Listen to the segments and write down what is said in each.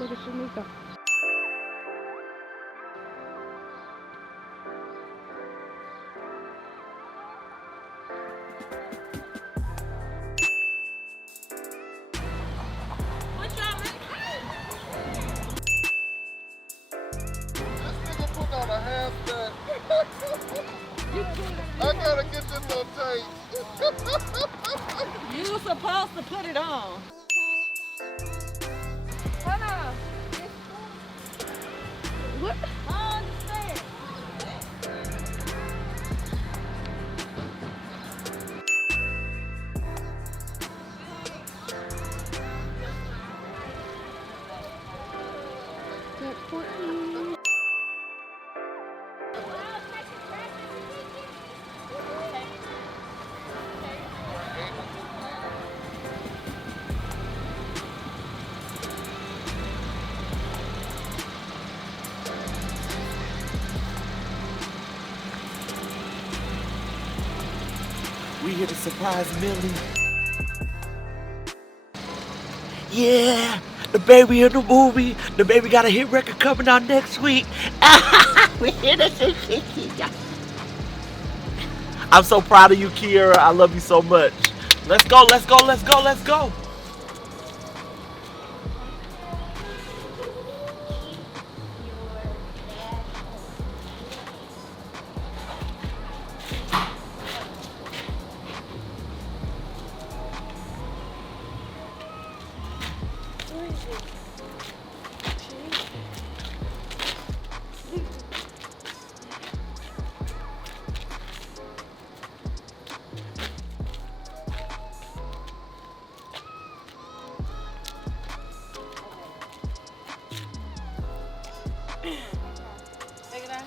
Look at Shanika. I gotta get this on tape. You were supposed to put it on. Hold on. What? I understand. That's 14. We here to surprise Millie. Yeah, the baby in the movie. The baby got a hit record coming out next week. We here to see Kiki. I'm so proud of you, Kierra. I love you so much. Let's go, let's go, let's go, let's go. Take it out.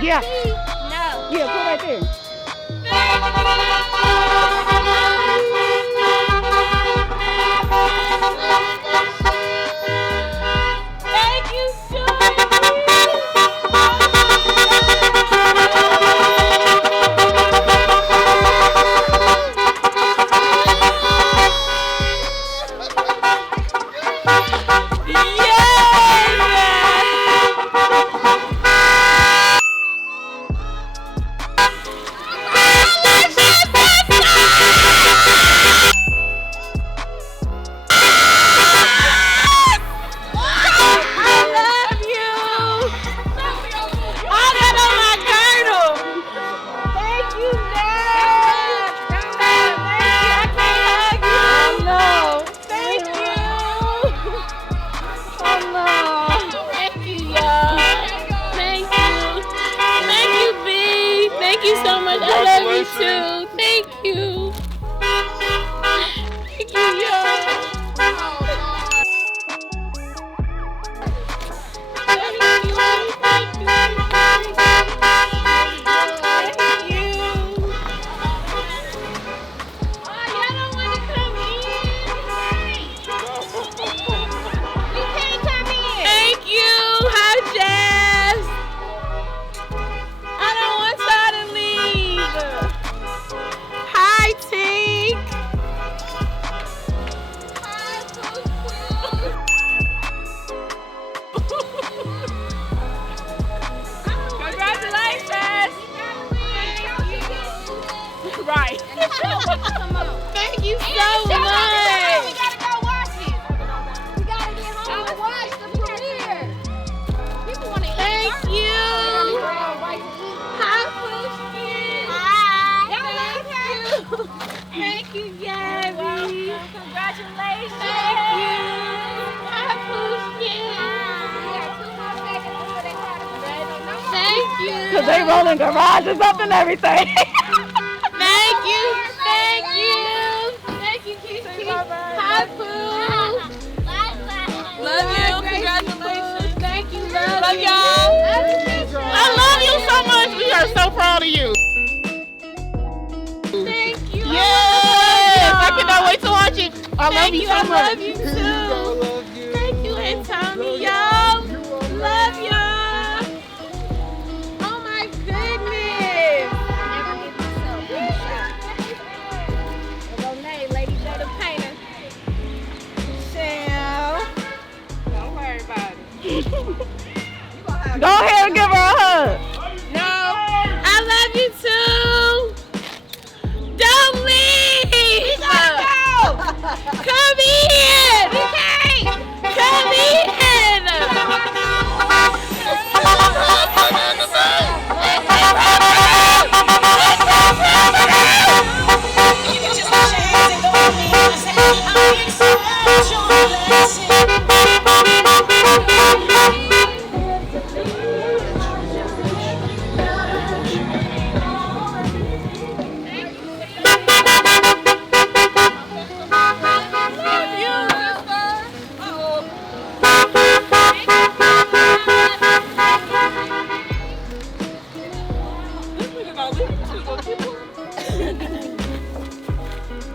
Yeah. No. Yeah, put right there. Thank you so much. I love you too. Thank you. Thank you, y'all. you. Cause they rolling garages up and everything. Thank you. Thank you. Thank you, Kiki. Hi, Pooh. Love you. Congratulations. Thank you. Love y'all. I love you so much. We are so proud of you. Thank you. Yes. I cannot wait to watch it. I love you so I much. love you too. Thank you, and Tommy, y'all. Love y'all. Oh my goodness. Lady J the painter. Shell. Don't worry about it. Go ahead and give her a hug. No, I love you too. Don't leave. Come in. Come in.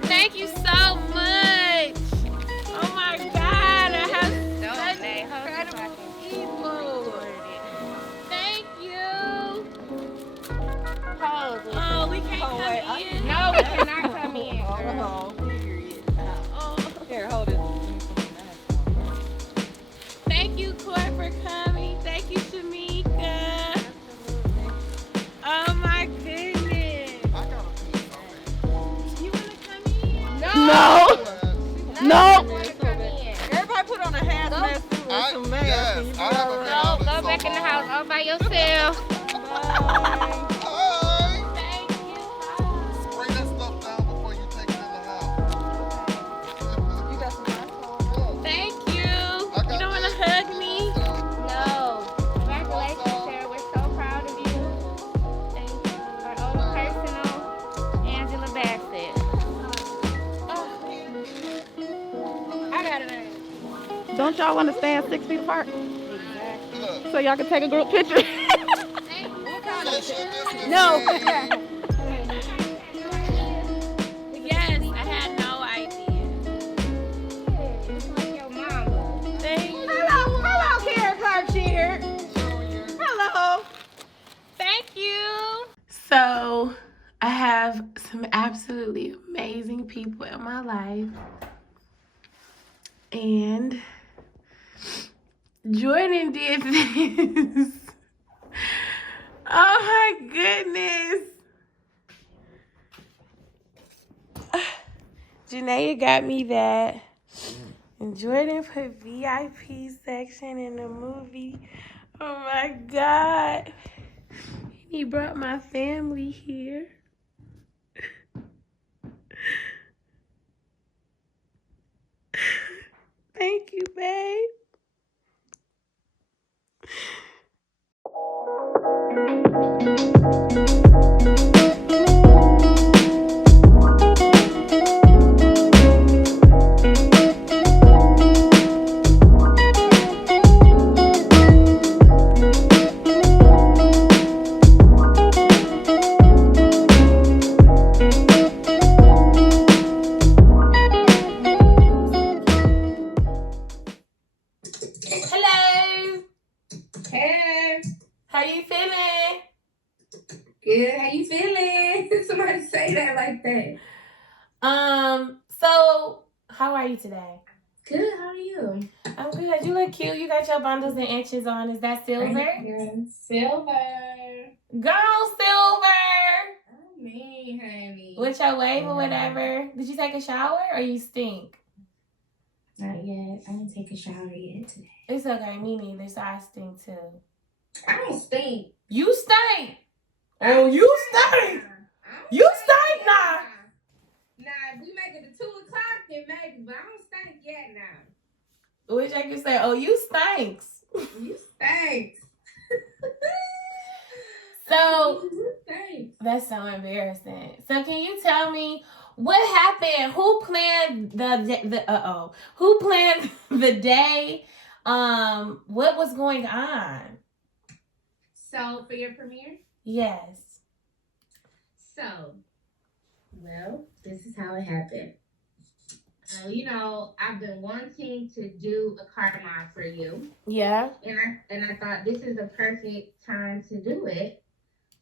Thank you so much. Oh my God, I have such incredible people. Thank you. Oh, we can't come in. No, we cannot come in. Here, hold it. Thank you, Court, for coming. Thank you, Shamika. Oh my goodness. You want to come in? No. Everybody put on a hazmat suit and some masks. Yes, and you I haven't been out in Go so back in the long. house all by yourself. Hi. Thank you. Spray that stuff down before you take it in the house. You got some masks on. Thank you. You don't want to hug me? No. Congratulations, Sarah. We're so proud of you. Thank you. Our own personal Angela Bassett. I got it. Don't y'all want to stand 6 feet apart Look, so y'all can take a group picture? social distancing. No. Yes, I had no idea. It's like your mama. Thank you. Hello, Kierra Sheard. Hello. Thank you. So, I have some absolutely amazing people in my life. And Jordan did this. Oh my goodness. Janaea got me that. And Jordan put VIP section in the movie. Oh my God. He brought my family here. Thank you, babe. Hello. Hey, How you feeling? good. How you feeling? Somebody say that like that. So how are you today? Good. How are you? I'm good. You look cute. You got your bundles and inches on. Is that silver? Yeah. Silver. Girl, silver. Oh, me, honey. With your wave or whatever. Did you take a shower or you stink? Not yet. I didn't take a shower yet today. It's okay. Me neither. So I stink too. I don't stink. You stink. Oh, you stink. You stink now. Nah, if we make it to 2 o'clock, then maybe. But I don't stink yet now. Wish I could say, oh, you stinks. You stinks. So Thanks. that's so embarrassing. So can you tell me what happened? Who planned Who planned the day? What was going on? So for your premiere? Yes. So, well, this is how it happened. You know, I've been wanting to do a card mod for you. Yeah. And I thought this is the perfect time to do it.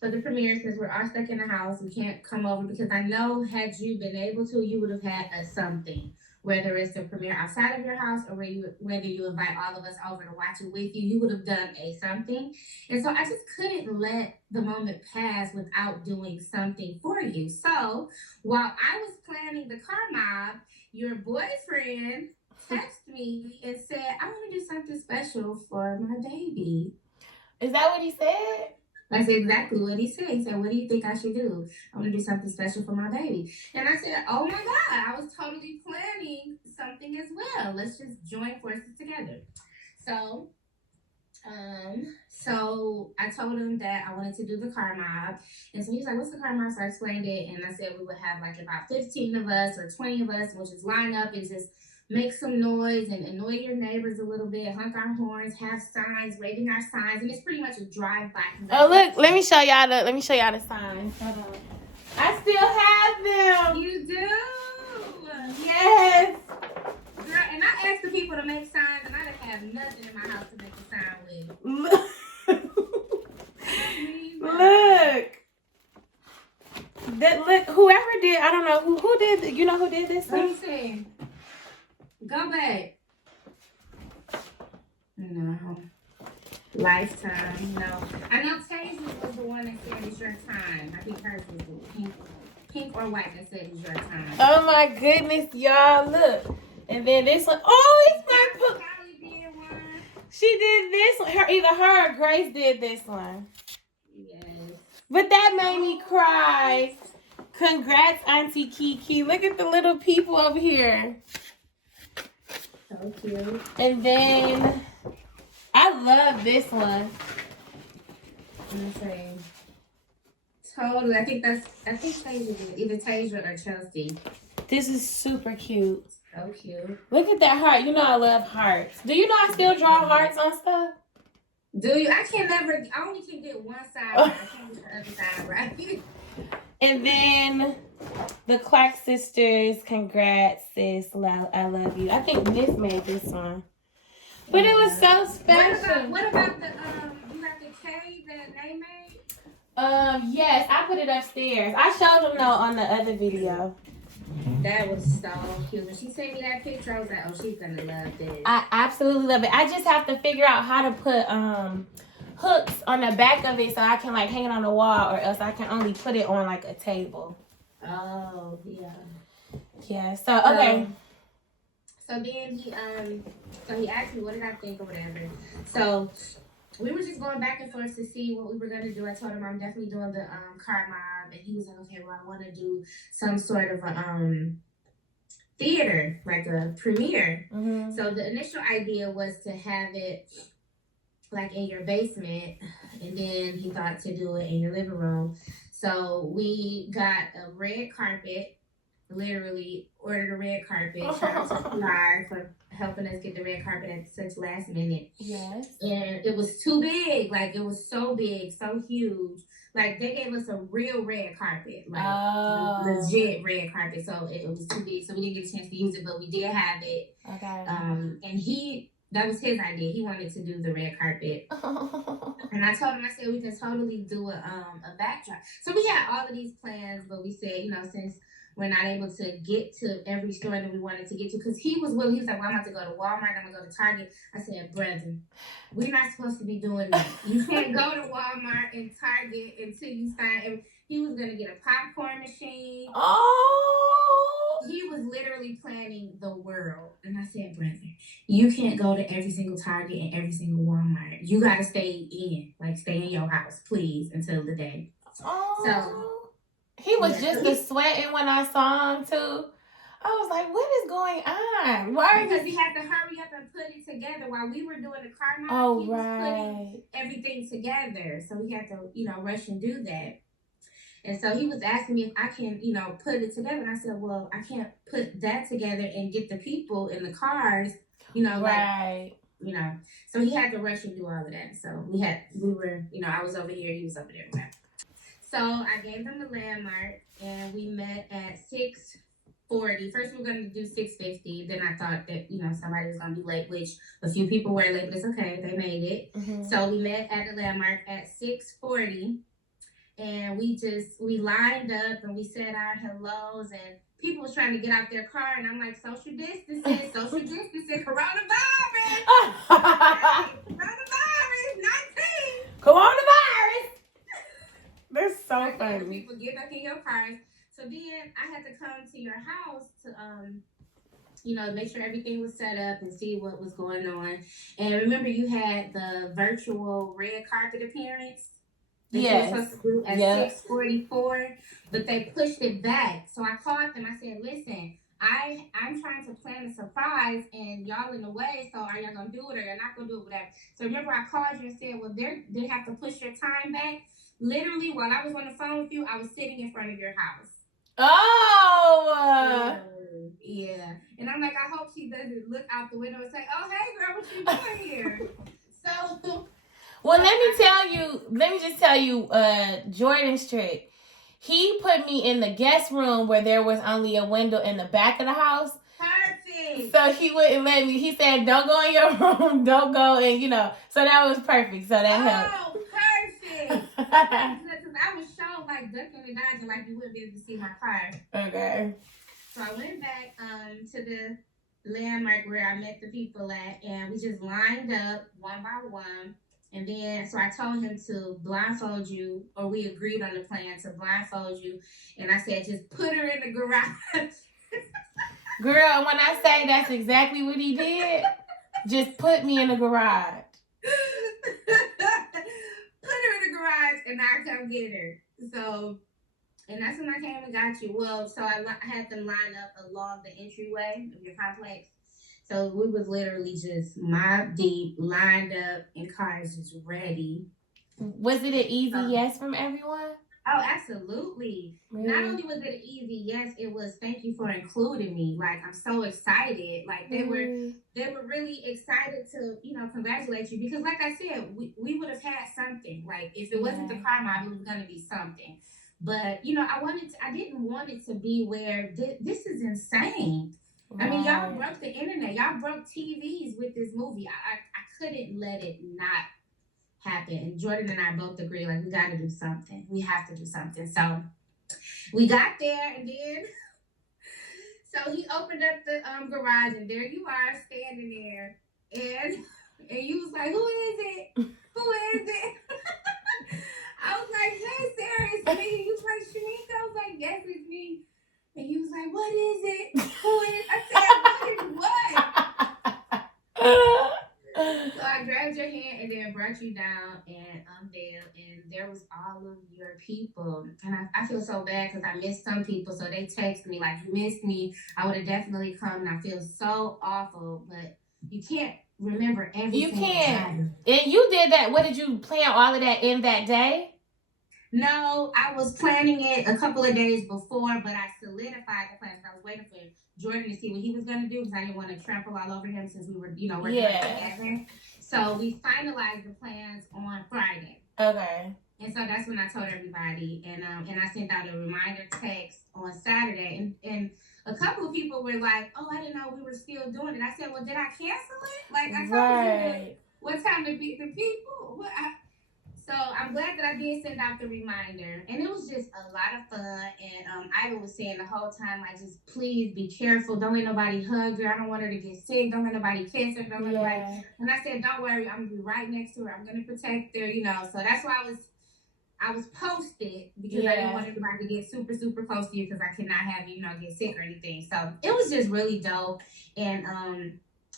So the premiere, since we're all stuck in the house, we can't come over because I know had you been able to, you would have had a something. Whether it's the premiere outside of your house or whether you invite all of us over to watch it with you, you would have done a something. And so I just couldn't let the moment pass without doing something for you. So while I was planning the car mob, your boyfriend texted me and said, I want to do something special for my baby. Is that what he said? That's exactly what he said. He said, what do you think I should do? I want to do something special for my baby. And I said, oh my God, I was totally planning something as well. Let's just join forces together. So I told him that I wanted to do the car mob. And so he was like, what's the car mob? So I explained it. And I said we would have like about 15 of us or 20 of us. We'll just line up and just make some noise and annoy your neighbors a little bit, honk our horns, have signs, waving our signs, and it's pretty much a drive-by. Oh look, let me show y'all the signs. Hold on. I still have them. You do? Yes. Girl, and I asked the people to make signs, and I didn't have nothing in my house to make a sign with. Look, whoever did, I don't know who did. You know who did this Let me one? see. Go back. No. Lifetime. No. I know Tasia was the one that said it's your time. I think hers was the pink or white that said it's your time. Oh my goodness, y'all! Look, and then this one. Oh, it's my. Callie did one. She did this one. Either her or Grace did this one. Yes. But that made me cry. Congrats, Auntie Kiki. Look at the little people over here. So cute. And then I love this one. I'm saying. Totally. I think Tasia did. Either Tasia or Chelsea. This is super cute. So cute. Look at that heart. You know I love hearts. Do you know I still draw hearts on stuff? Do you? I only can get one side right. I can't get the other side right. And then the Clark sisters, congrats, sis. I love you. I think Miss made this one. But it was so special. What about the you got the K that they made? Yes, I put it upstairs. I showed them though on the other video. That was so cute. When she sent me that picture, I was like, oh, she's gonna love this. I absolutely love it. I just have to figure out how to put hooks on the back of it so I can like hang it on the wall, or else I can only put it on like a table. Oh, yeah. Yeah, so okay. So then he asked me what did I think or whatever. So we were just going back and forth to see what we were gonna do. I told him I'm definitely doing the card mob, and he was like, okay, well I want to do some sort of a theater, like a premiere. Mm-hmm. So the initial idea was to have it like in your basement, and then he thought to do it in your living room. So we got a red carpet, literally ordered a red carpet. Shout out to PR for helping us get the red carpet at such last minute. Yes. And it was too big. Like, it was so big, so huge. Like, they gave us a real red carpet. Like, legit red carpet. So it was too big. So we didn't get a chance to use it, but we did have it. Okay. And that was his idea. He wanted to do the red carpet. And I told him, I said, we can totally do a backdrop. So we had all of these plans, but we said, since we're not able to get to every store that we wanted to get to, because he was willing. He was like, well, I'm about to go to Walmart, I'm going to go to Target. I said, brother, we're not supposed to be doing that. You can't go to Walmart and Target until you sign. He was going to get a popcorn machine. Oh! He was literally planning the world. And I said, brother, you can't go to every single Target and every single Walmart. You got to stay in your house, please, until the day. Oh. So he was just sweating when I saw him too. I was like, what is going on? Why are Because you? he had to hurry up and put it together while we were doing the car mount. Oh, he was right. putting everything together, so he had to, rush and do that. And so he was asking me if I can, put it together, and I said, well, I can't put that together and get the people in the cars, Right. So he had to rush and do all of that. So we were, I was over here, he was over there. So I gave them the landmark, and we met at 6:40. First, we were going to do 6:50. Then I thought that, somebody was going to be late, which a few people were late, but it's okay. They made it. Mm-hmm. So we met at the landmark at 6:40, and we lined up, and we said our hellos, and people was trying to get out their car, and I'm like, social distancing, coronavirus. Coronavirus, 19. Coronavirus. They're so funny. People get back in your cars. So then I had to come to your house to, make sure everything was set up and see what was going on. And remember, you had the virtual red carpet appearance that you were supposed to do at 6:44, but they pushed it back. So I called them. I said, listen, I'm trying to plan a surprise, and y'all in the way, so are y'all going to do it or you're not going to do it, whatever. So remember, I called you and said, well, they have to push your time back. Literally, while I was on the phone with you, I was sitting in front of your house. Oh! Yeah. And I'm like, I hope she doesn't look out the window and say, oh, hey, girl, what you doing here? So... Well, let me just tell you, Jordan's trick. He put me in the guest room where there was only a window in the back of the house. Perfect. So he wouldn't let me. He said, don't go in your room. Don't go. And, so that was perfect. So that helped. Oh, perfect. Because I was so, ducking and dodging like you wouldn't be able to see my car. Okay. So I went back to the landmark where I met the people at, and we just lined up one by one. And then, so I told him to blindfold you, or we agreed on the plan to blindfold you. And I said, just put her in the garage. Girl, when I say that's exactly what he did, just put me in the garage. Put her in the garage, and I come get her. So, and that's when I came and got you. Well, so I had them line up along the entryway of your complex. So we was literally just mob deep, lined up, and cars just ready. Was it an easy yes from everyone? Oh, absolutely. Really? Not only was it an easy yes, it was thank you for including me. I'm so excited. They were really excited to, congratulate you, because like I said, we would have had something. If it wasn't the car mob, it was gonna be something. But I didn't want it to be where this is insane. Right. I mean, y'all broke the internet. Y'all broke TVs with this movie. I couldn't let it not happen. And Jordan and I both agree, we got to do something. We have to do something. So we got there, and then, so he opened up the garage, and there you are standing there. And you was like, who is it? Who is it? I was like, hey, Sarah, it's me. You was like, Shanika? I was like, yes, it's me. And he was like, what is it? Who is it? I said, what? So I grabbed your hand and then brought you down and there was all of your people. And I feel so bad because I missed some people. So they text me you missed me. I would have definitely come, and I feel so awful. But you can't remember everything. You can't. And you did that. What, did you plan all of that in that day? No, I was planning it a couple of days before, but I solidified the plans. I was waiting for Jordan to see what he was going to do because I didn't want to trample all over him since we were, working together. So we finalized the plans on Friday. Okay. And so that's when I told everybody, and I sent out a reminder text on Saturday, and a couple of people were like, "Oh, I didn't know we were still doing it." I said, "Well, did I cancel it? I told you what time to beat the people." So I'm glad that I did send out the reminder, and it was just a lot of fun. And Ida was saying the whole time, just please be careful. Don't let nobody hug her. I don't want her to get sick. Don't let nobody kiss her. Don't let nobody. And I said, don't worry, I'm gonna be right next to her. I'm gonna protect her. So that's why I was posted because I didn't want everybody to get super, super close to you because I cannot have you, get sick or anything. So it was just really dope. And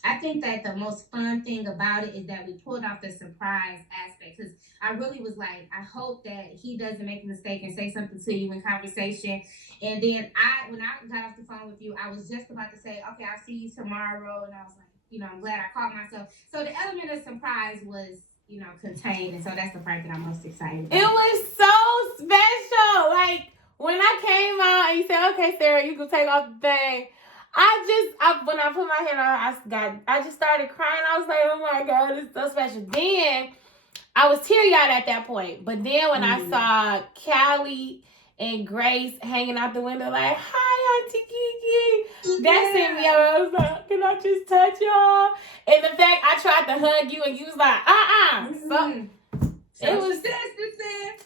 I think that the most fun thing about it is that we pulled off the surprise aspect because I really was like, I hope that he doesn't make a mistake and say something to you in conversation. And then when I got off the phone with you, I was just about to say, okay, I'll see you tomorrow. And I was like, I'm glad I caught myself. So the element of surprise was, contained. And so that's the part that I'm most excited about. It was so special. Like, when I came out and you said, okay, Sarah, you can take off the thing. When I put my hand on, I just started crying. I was like, oh my God, it's so special. Then I was teary-eyed at that point. But then when I saw Callie and Grace hanging out the window like, hi, Auntie Kiki. That sent me over. I was like, can I just touch y'all? And the fact I tried to hug you and you was like, So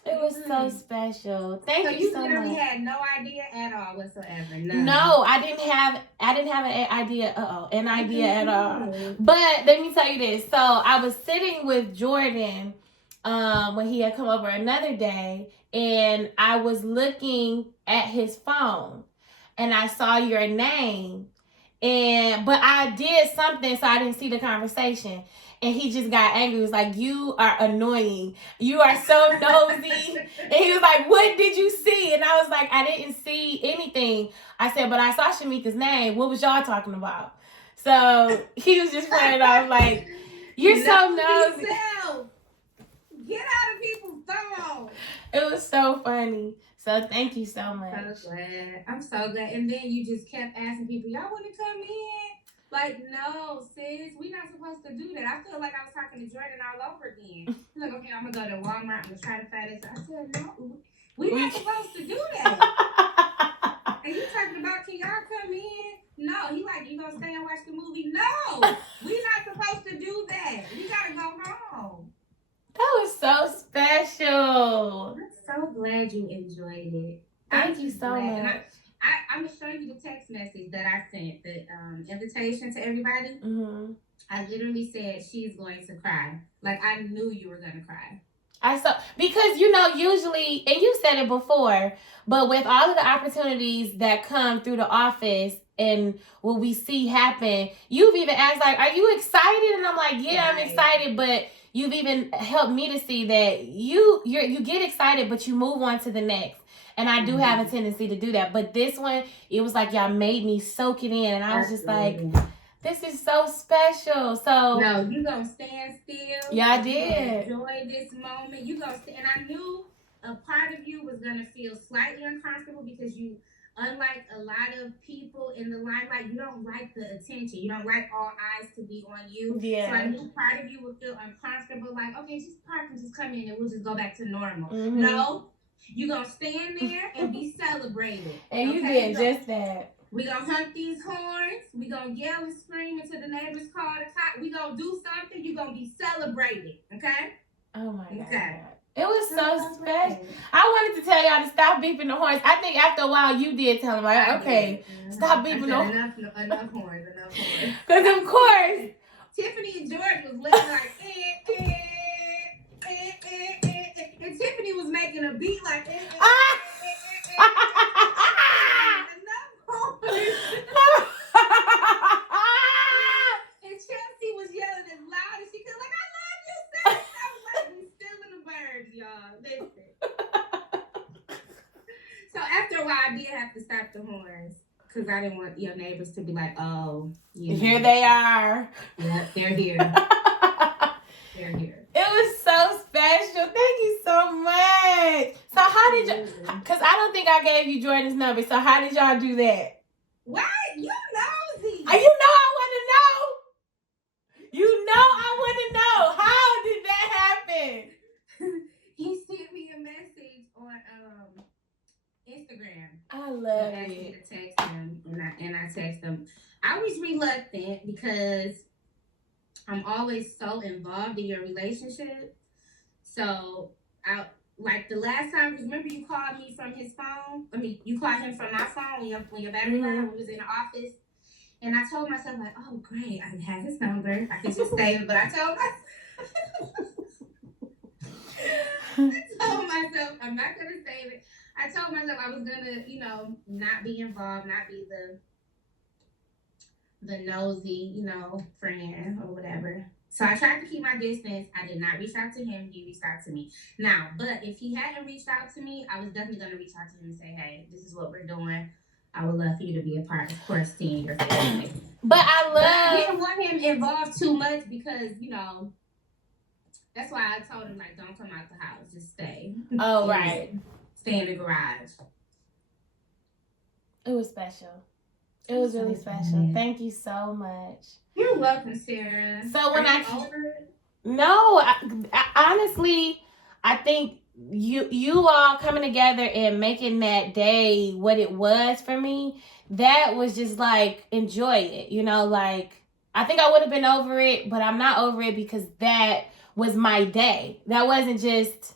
it was so special. Thank you so much. You literally had no idea at all whatsoever. No, I didn't have an idea at all. But let me tell you this. So I was sitting with Jordan when he had come over another day, and I was looking at his phone, and I saw your name, but I did something, so I didn't see the conversation. And he just got angry. He was like, you are annoying. You are so nosy. And he was like, what did you see? And I was like, I didn't see anything. I said, but I saw Shamika's name. What was y'all talking about? So he was just playing off like, you're so nosy. Get out of people's phone. It was so funny. So thank you so much. I'm so glad. And then you just kept asking people, y'all want to come in? Like, no, sis, we're not supposed to do that. I feel like I was talking to Jordan all over again. He's like, okay, I'm going to go to Walmart. I'm going to try to find this. I said, no, we're not supposed to do that. And you talking about, can y'all come in? No. He like, you going to stay and watch the movie? No. We're not supposed to do that. We got to go home. That was so special. I'm so glad you enjoyed it. Thank you so much. I'm going to show you the text message that I sent, the invitation to everybody. Mm-hmm. I literally said, she's going to cry. Like, I knew you were going to cry. Because, usually, and you said it before, but with all of the opportunities that come through the office and what we see happen, you've even asked, like, are you excited? And I'm like, yeah, I'm excited, but you've even helped me to see that you get excited, but you move on to the next. And I do have a tendency to do that. But this one, it was like y'all made me soak it in. And I was just like, this is so special. So no, you going to stand still. Yeah, I did. Enjoy this moment. You going to stand. And I knew a part of you was going to feel slightly uncomfortable because you, unlike a lot of people in the limelight, you don't like the attention. You don't like all eyes to be on you. Yeah. So I knew part of you would feel uncomfortable. Like, okay, just park and just come in and we'll just go back to normal. Mm-hmm. No. You're going to stand there and be celebrated. And you did just that. We're going to hunt these horns. We're going to yell and scream until the neighbors call the cop. We're going to do something. You're going to be celebrated. Okay? Oh, my God. It was so special. I wanted to tell y'all to stop beeping the horns. I think after a while you did tell them, like, okay, stop beeping the horns. Enough horns. Because, of course. Tiffany and George was looking like, and Tiffany was making a beat like, and Chelsea was yelling as loud as she could, like, I love you, sis. I was like, we still in the birds, y'all. Listen. So after a while, I did have to stop the horns because I didn't want your neighbors to be like, oh, here they are. Yep, they're here. They're here. It was so special. Thank you so much. So how did you, because I don't think I gave you Jordan's number, so how did y'all do that? What? You nosy. You know I want to know. You know I want to know. How did that happen? He sent me a message on Instagram. I love it. Me to text him, and I text him. I was reluctant because I'm always so involved in your relationship. So like the last time, remember you called me from his phone? I mean, you called him from my phone when your battery died, when we was in the office. And I told myself, like, oh, great, I have his number. I can just save it. But I told myself, I'm not going to save it. I told myself I was going to, not be involved, not be the nosy, friend or whatever. So I tried to keep my distance. I did not reach out to him. He reached out to me. Now, but if he hadn't reached out to me, I was definitely going to reach out to him and say, hey, this is what we're doing. I would love for you to be a part, of course, seeing your family. But I didn't want him involved too much because, that's why I told him, like, don't come out the house. Just stay. Oh, right. Stay in the garage. It was special. It was really special. Thank you so much. You're welcome, Sarah. So when Are you over it? No, I honestly, I think you all coming together and making that day what it was for me, that was just like, enjoy it. Like, I think I would have been over it, but I'm not over it because that was my day. That wasn't just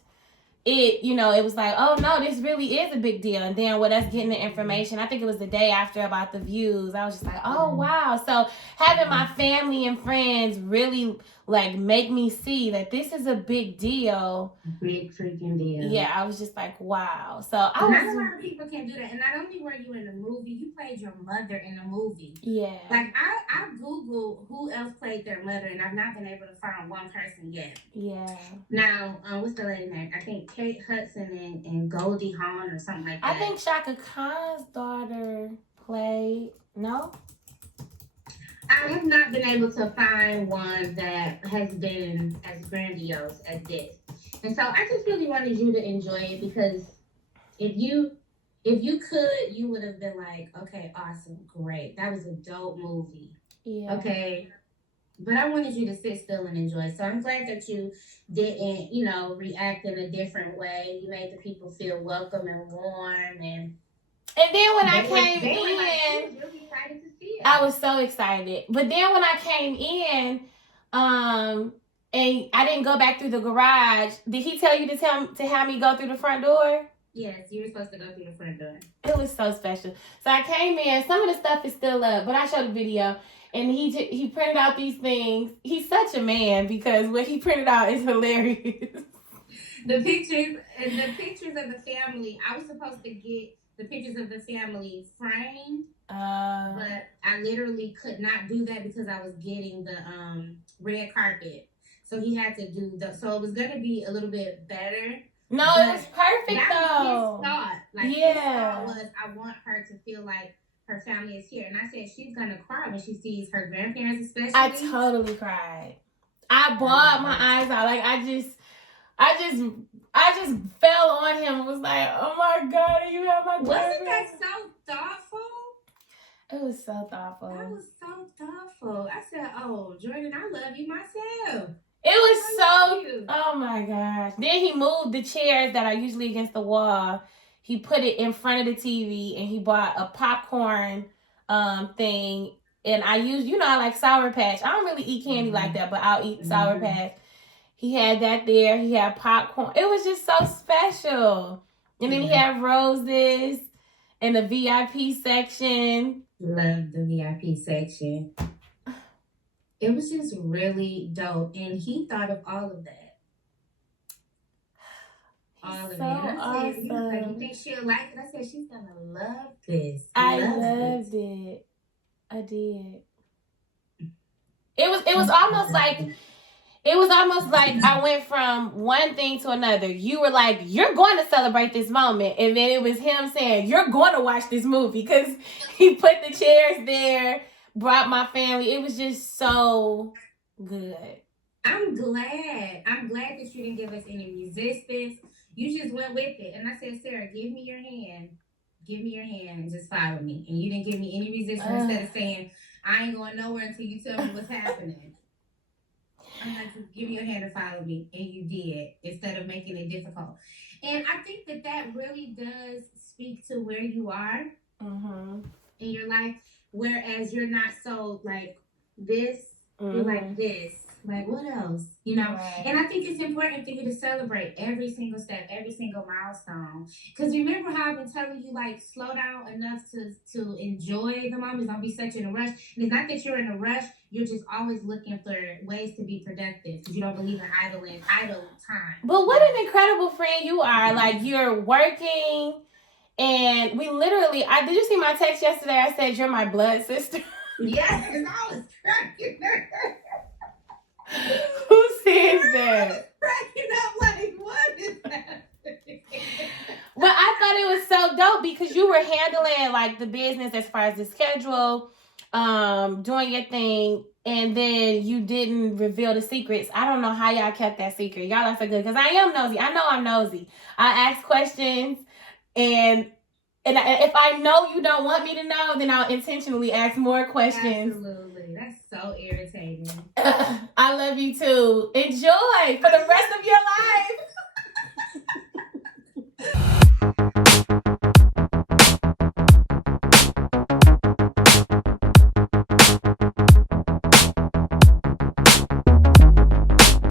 it, it was like, oh no, this really is a big deal. And then with us getting the information, I think it was the day after about the views, I was just like, oh wow. So having my family and friends really like make me see that this is a big deal. Big freaking deal. Yeah, I was just like, wow. So not a lot of people can do that. And not only were you in the movie, you played your mother in the movie. Yeah. Like I Googled who else played their mother, and I've not been able to find one person yet. Yeah. Now, what's the lady name? I think Kate Hudson and Goldie Hawn or something like that. I think Shaka Khan's daughter played. No? I have not been able to find one that has been as grandiose as this. And so I just really wanted you to enjoy it because if you could, you would have been like, okay, awesome, great. That was a dope movie. Yeah. Okay. But I wanted you to sit still and enjoy. So I'm glad that you didn't, react in a different way. You made the people feel welcome and warm. And then when I came in, really excited to see it. I was so excited. But then when I came in, and I didn't go back through the garage, did he tell you to have me go through the front door? Yes, you were supposed to go through the front door. It was so special. So I came in. Some of the stuff is still up, but I showed a video. And he printed out these things. He's such a man because what he printed out is hilarious. The pictures of the family. I was supposed to get the pictures of the family framed, but I literally could not do that because I was getting the red carpet. So he had to do so it was gonna be a little bit better. No, it was perfect though. Was his thought. Like his thought was, I want her to feel like her family is here. And I said she's gonna cry when she sees her grandparents, especially. I totally cried. I bawled my eyes out. Like I just fell on him and was like, oh my God, you have my grandparents. Wasn't that so thoughtful? It was so thoughtful. That was so thoughtful. I said, oh, Jordan, I love you myself. It was so, oh my gosh. Then he moved the chairs that are usually against the wall. He put it in front of the TV and he bought a popcorn thing. And I use, I like Sour Patch. I don't really eat candy like that, but I'll eat Sour Patch. He had that there. He had popcorn. It was just so special. And then he had roses in the VIP section. Love the VIP section. It was just really dope. And he thought of all of that. All of it. And I said, you think she'll like it? I said, she's going to love this. I loved it. I did. It was almost like I went from one thing to another. You were like, you're going to celebrate this moment. And then it was him saying, you're going to watch this movie. Because he put the chairs there, brought my family. It was just so good. I'm glad that you didn't give us any resistance. You just went with it. And I said, Sarah, give me your hand. Give me your hand and just follow me. And you didn't give me any resistance instead of saying, I ain't going nowhere until you tell me what's happening. I'm like, just give me your hand and follow me. And you did, instead of making it difficult. And I think that really does speak to where you are in your life. Whereas you're not so like this, you're like this. Like, what else? Right. And I think it's important for you to celebrate every single step, every single milestone. Because remember how I've been telling you, like, slow down enough to enjoy the moment. Don't be such in a rush. And it's not that you're in a rush. You're just always looking for ways to be productive because you don't believe in idle time. But what an incredible friend you are. Like, you're working. And we literally, did you see my text yesterday? I said, you're my blood sister. Yes, I was cracking her. Who says that? Cracking up like, what is happening? But I thought it was so dope because you were handling like the business as far as the schedule, doing your thing, and then you didn't reveal the secrets. I don't know how y'all kept that secret. Y'all are so good because I am nosy. I know I'm nosy. I ask questions, and if I know you don't want me to know, then I'll intentionally ask more questions. Absolutely. That's so irritating. I love you too. Enjoy for the rest of your life.